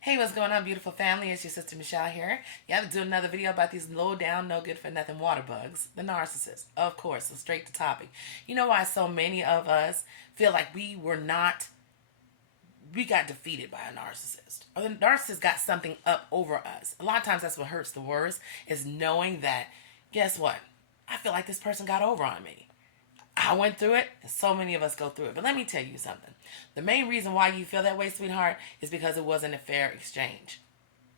Hey, what's going on, beautiful family? It's your sister Michelle here. Yeah, I'm doing another video about these low down, no good for nothing water bugs, the narcissist. Of course, so straight to topic. You know why so many of us feel like we got defeated by a narcissist, or the narcissist got something up over us. A lot of times, that's what hurts the worst is knowing that. Guess what? I feel like this person got over on me. I went through it, and so many of us go through it. But let me tell you something. The main reason why you feel that way, sweetheart, is because it wasn't a fair exchange.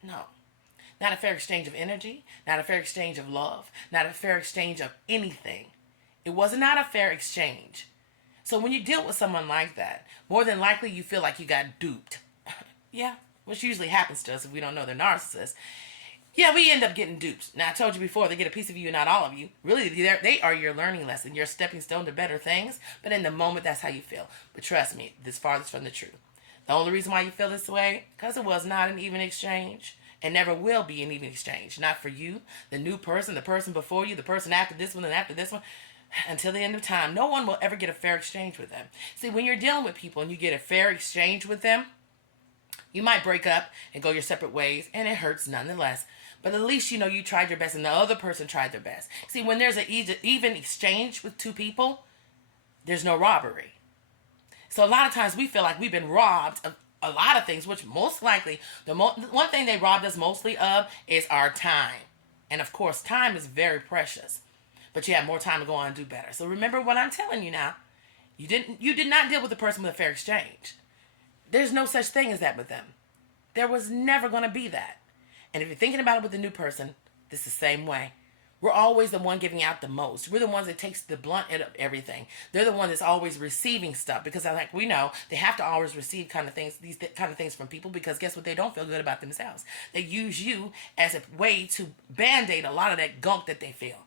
No. Not a fair exchange of energy, not a fair exchange of love, not a fair exchange of anything. It was not a fair exchange. So when you deal with someone like that, more than likely you feel like you got duped. Yeah, which usually happens to us if we don't know they're narcissists. Yeah, we end up getting duped. Now, I told you before, they get a piece of you, not all of you. Really, they are your learning lesson, your stepping stone to better things. But in the moment, that's how you feel. But trust me, this farthest from the truth. The only reason why you feel this way, because it was not an even exchange. And never will be an even exchange. Not for you, the new person, the person before you, the person after this one, and after this one. Until the end of time, no one will ever get a fair exchange with them. See, when you're dealing with people and you get a fair exchange with them, you might break up and go your separate ways, and it hurts nonetheless. But at least you know you tried your best and the other person tried their best. See, when there's an even exchange with two people, there's no robbery. So a lot of times we feel like we've been robbed of a lot of things, which most likely, one thing they robbed us mostly of is our time. And of course, time is very precious. But you have more time to go on and do better. So remember what I'm telling you now. You did not deal with the person with a fair exchange. There's no such thing as that with them. There was never going to be that. And if you're thinking about it with a new person, it's the same way. We're always the one giving out the most. We're the ones that takes the blunt end of everything. They're the one that's always receiving stuff because, like we know, they have to always receive these kind of things from people because guess what? They don't feel good about themselves. They use you as a way to band-aid a lot of that gunk that they feel.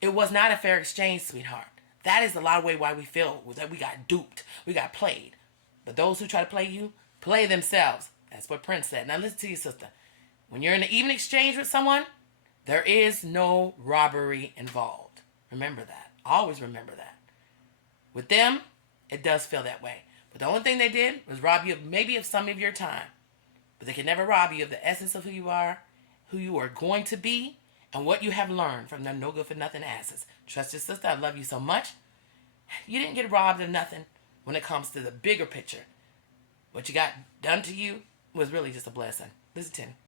It was not a fair exchange, sweetheart. That is a lot of way why we feel that we got duped. We got played. But those who try to play you, play themselves. That's what Prince said. Now listen to your sister. When you're in an even exchange with someone, there is no robbery involved. Remember that. Always remember that. With them, it does feel that way. But the only thing they did was rob you of some of your time. But they can never rob you of the essence of who you are going to be, and what you have learned from them no good for nothing asses. Trust your sister. I love you so much. You didn't get robbed of nothing when it comes to the bigger picture. What you got done to you was really just a blessing. Listen to me.